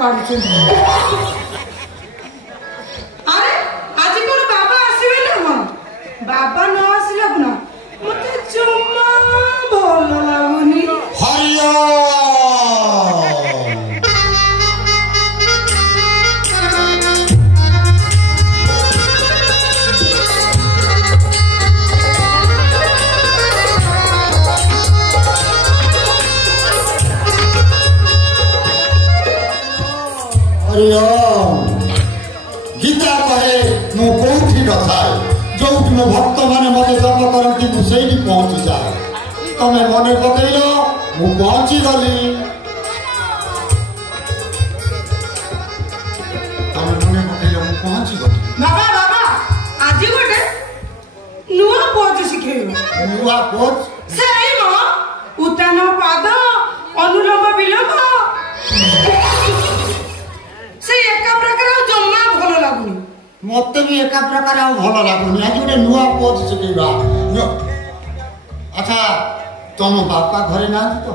काढुछन अरे आज कोन बाबा आसीबे ना बाबा न आसिला गुना मते जम्मा भल लागुनी हरिया गीता कहे मु कौटी न थाए जो मो भक्त मैंने मत जप करती मुझे पहुंची जाए तमें मन पकड़ मु पहुंची गली तमें मन पकड़ मु पहुंची गली बाबा बाबा आज गोटे नुआ पोज शिखेयो नुआ पोज सही म उतान पाद अनुलोम विलोम से एका प्रकार जम्मा भल लागुनी मत भी एका प्रकार भल लागुनी आज गोटे नुआ पोज शिखेबा अच्छा तुम बापा घरे ना तो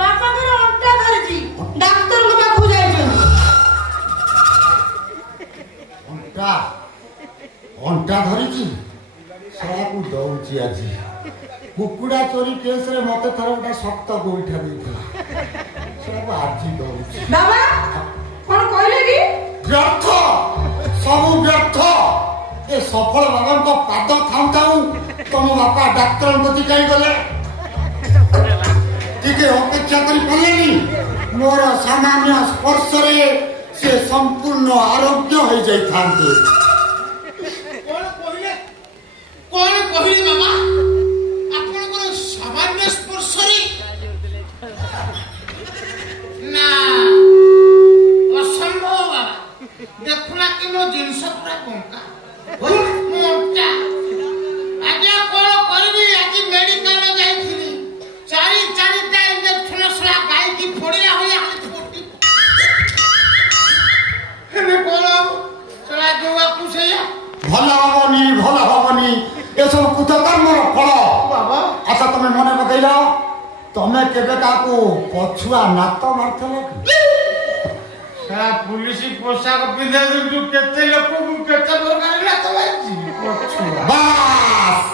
बापा घर अंटा धरजी डॉक्टर को पाखु जाय छ अंटा अंटा धरिची साकू दउची आज कुकुड़ा चोरी केस रे मते थर गोटे सख्त गोइठा देइथला सब आज दउची बाबा कोन कहले की व्यर्थ सब व्यर्थ ए सफल बाबा को पाद खाऊ खाऊ तुम बापा डॉक्टर को दिखाई गले टिके अपेक्षा करी पलेनी मोर सामान्य स्पर्श रे से संपूर्ण आरोग्य हो जाई थांते कौन कहले बाबा आपण को सामान्य स्पर्श रे ना असंभव बाबा देखुना कि मो जिंस पूरा बंका मोटा आजा कोन करबी आज मेडिकल जाईथिली चारी टा इंजेक्शन सला गाय की फोड़िया होया छोटी हेने कोन सला जोवा कुसैया भल हबनी ए सब कुतकर्म फल बाबा अच्छा तुम मन पकैल तमे केबे काकू पछुआ नात मारथले सारा पुलिस पोशाक पिंधे तू केते लोक को केते प्रकार ना तो बास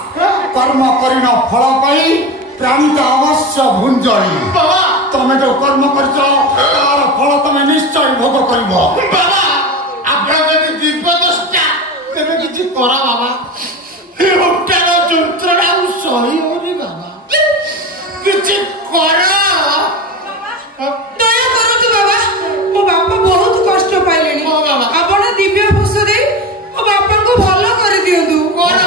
कर्म करिन फल पाई प्राणी तो अवश्य भुंजली बाबा तमे जो कर्म करछ तार फल तमे निश्चय भोग करबो बाबा आपन जदि दिव्य दृष्टा तेरे किछि करा बाबा हे उठानो যন্ত্রণा सही होनी बाबा किछि करा दया करतु बाबा मो बापा बहुत कष्ट पाइलेनी ओ बाबा आपण दिव्य पुष्प दे ओ बापा को भलो कर दियंतु कोन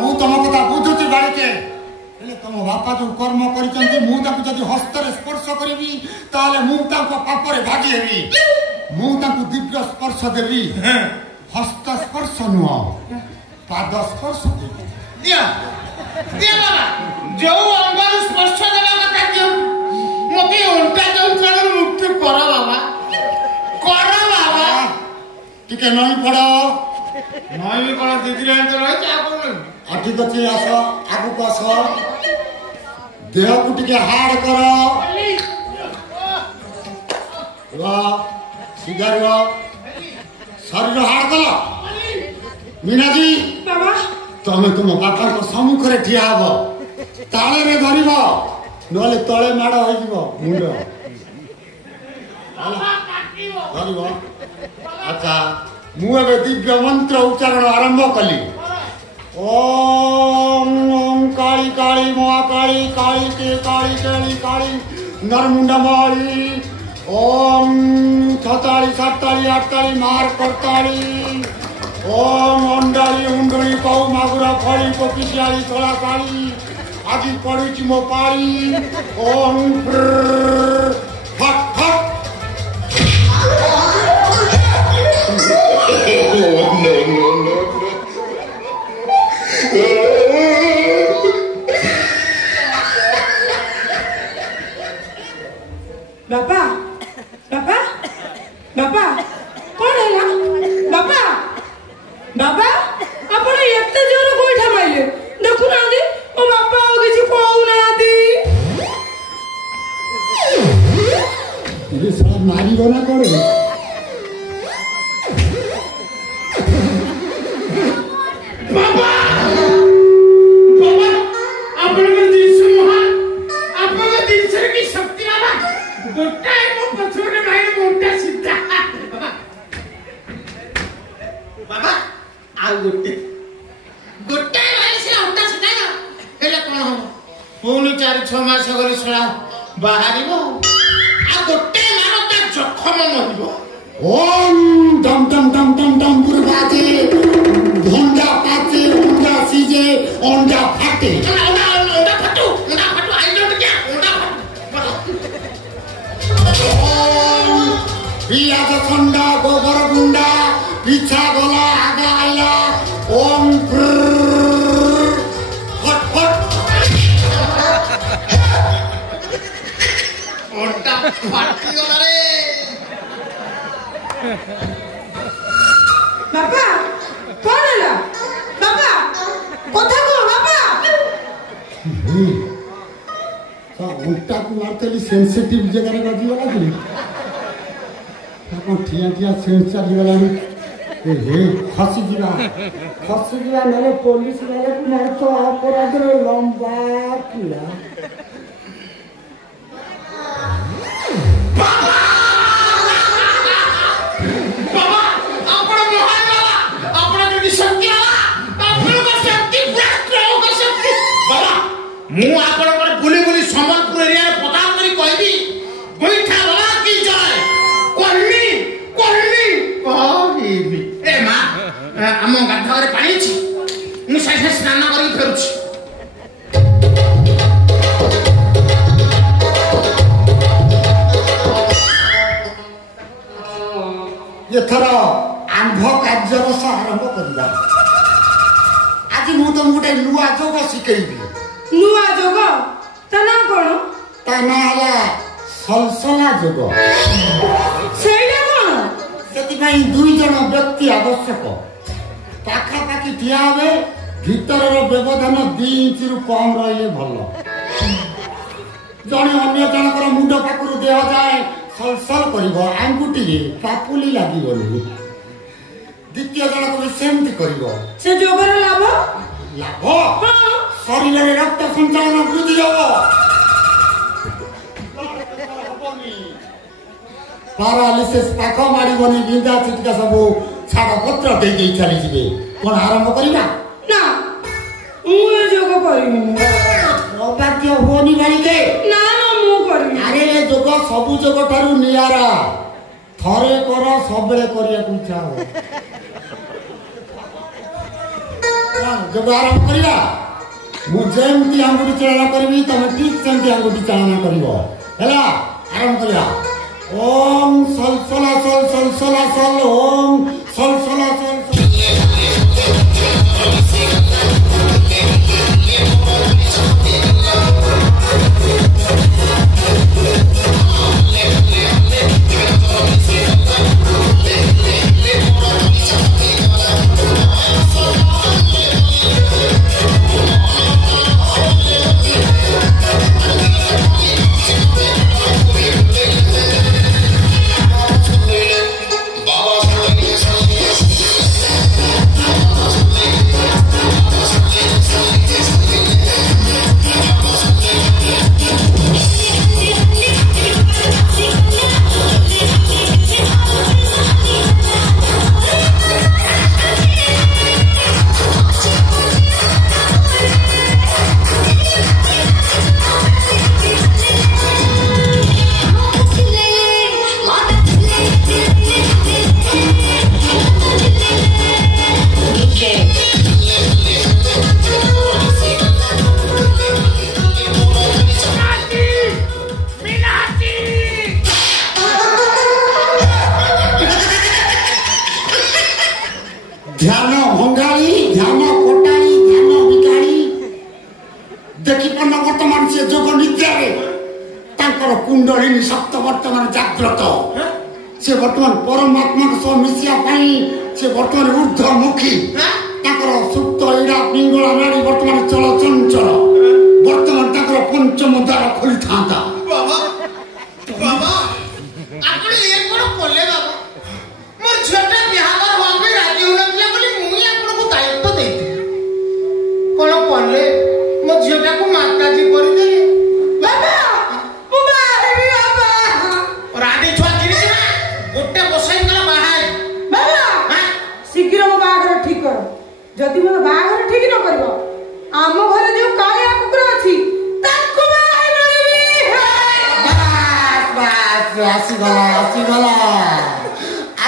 मु तम कथा बुझुची बाळीके हेले तम बापा जो कर्म करिसंती मु ताकु जदि हस्तरे स्पर्श करबी ताले मु ताको पापरे भागी हेबी मु ताकु दिव्य स्पर्श देबी हस्त स्पर्श नुह पाद स्पर्श देबी दिया दिया बाबा जो अंगर स्पर्श देला कथा दियो मोके उल्टा যন্ত্রণা मुक्ति करा बाबा टिके नहीं पड़ो नहीं भी करा दीदी लाइन तो रही क्या बोल ठीक अच्छे आस आगु को आस देह को टिके हार्ड करो सीधा शरीर हार्ड कल मीना जी बाबा तमे तुम बापा को सम्मुख रे ठिया हबो ताळे रे धरिबो नले तळे माड होई जिवो मुंड धरिबो अच्छा मु एबे दिव्य मंत्र उच्चारण आरंभ कली ओम ओम काली काली महाकाली काली के काली काली काली नरमुंड माली ओम 46 47 48 मार करताली ओम अंडाली उंडली कौ मागुरा फड़ी कोकिसियाली छोड़ा काली आज पड़ी मो पाली ओम फट फट बापा बापा बापा कौन है ना बापा बाबा आपण एते जोर गोइठा माइले देखु ना दे ओ बापा ओ किछि कहू ना दे ये साला मारी गना कोन बाबा आ गोटे गोटे भाई से उल्टा सीधा हेले कोन हो पुनी 4-6 मास गरी छळा बाहरिबो आ गोटे मारो त जखम मरिबो ओम डम डम डम डम डम बुरबाते धोंडा पाते उंडा सीजे ओंडा फाटे ओंडा फटू आई डोंट केयर ओंडा फटू ओम पियाज खंडा गोबर गुंडा पिछा गला आगा आइला ओम फट फट ओंडा फाटी गला रे बापा कौन है ला बापा कथा को बापा उल्टा को मारते सेंसिटिव जगह रे बाजी वाला कि अपन ठिया ठिया सेंस चाली वाला हे खसी जीवा नले पुलिस वाले को मार तो अपराध रे लंबा किला मु आपन बुली बुली संबलपुर एरिया रे पता करी कहबी गोइठा वाला की जाय कहली ए मा हम गाधा रे पानी छी मु साइसे स्नान करी फेरुछी एथर आंभ कार्यर आरंभ करवा आज मु तुम गोटे नुआ जोग शिखेबी नुआ जोग तना कोन तना हला सलसला जोग सेइडा कोन सेति भाई दुई जन व्यक्ति आवश्यक पाखा पाखी ठिया होवे भीतर व्यवधान 2 इंच रु कम रहिले भलो जने अन्य जनकर मुंड पाखरु देह जाए सलसल करिवो आंगुटी रे पापुली लागिवनी द्वितीय जनक भी सेमति करिवो से जोगर लाभ शरीर रे रक्त संचालन वृद्धि हबो पारालिसिस पाख मारिबनी बिंदा चिटका सब छाड़ पत्र दे दे चली जिवे कोन आरंभ करिना ना मु ए जोग करिनी अबाध्य होनी बालिके ना ना मु करिनी अरे जोग सबु जोग ठारू नियारा थरे कर सबले करिया को इच्छा हो जोग आरंभ करिया मु जेमती आंगुठी चालना करबी तमे ठीक सेमती आंगुठी चालना करिवो हैला आरंभ करिया ओम सलसला सल ओम सलसला सल ध्यान भंगाली ध्यान कोटाली ध्यान विकाली देखि पन्न वर्तमान से जोग निद्रा रे तांकर कुंडलिनी सप्त वर्तमान जाग्रत से वर्तमान परमात्मा सह मिसिया पाई से वर्तमान ऊर्ध्वमुखी तांकर सुप्त इड़ा पिंगला नाड़ी वर्तमान चल चंचल वर्तमान तांकर पंचम द्वार खोली थांता बाबा बाबा आपण ये कोन कोले बाबा मोर छोटा बिहार हो गई राजी होना पिया बोली मुई आपण को दायित्व देती कोन कोले मो झियोटा को माताजी कर देले बाबा मु बाहरी बाबा और आदि छुआ गिरी ना गोटे बसाई गला बाहाई बाबा हां शीघ्र ठीक कर जदि मोर बाहाघर ठीक न करबो आम घरे जो कालिया कुकुर अछि ताको बाहाई मारिबी बस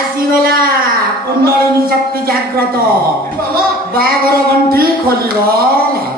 आसीगला कुंडलिनी शक्ति जाग्रत बाघर गंठी खोलिगला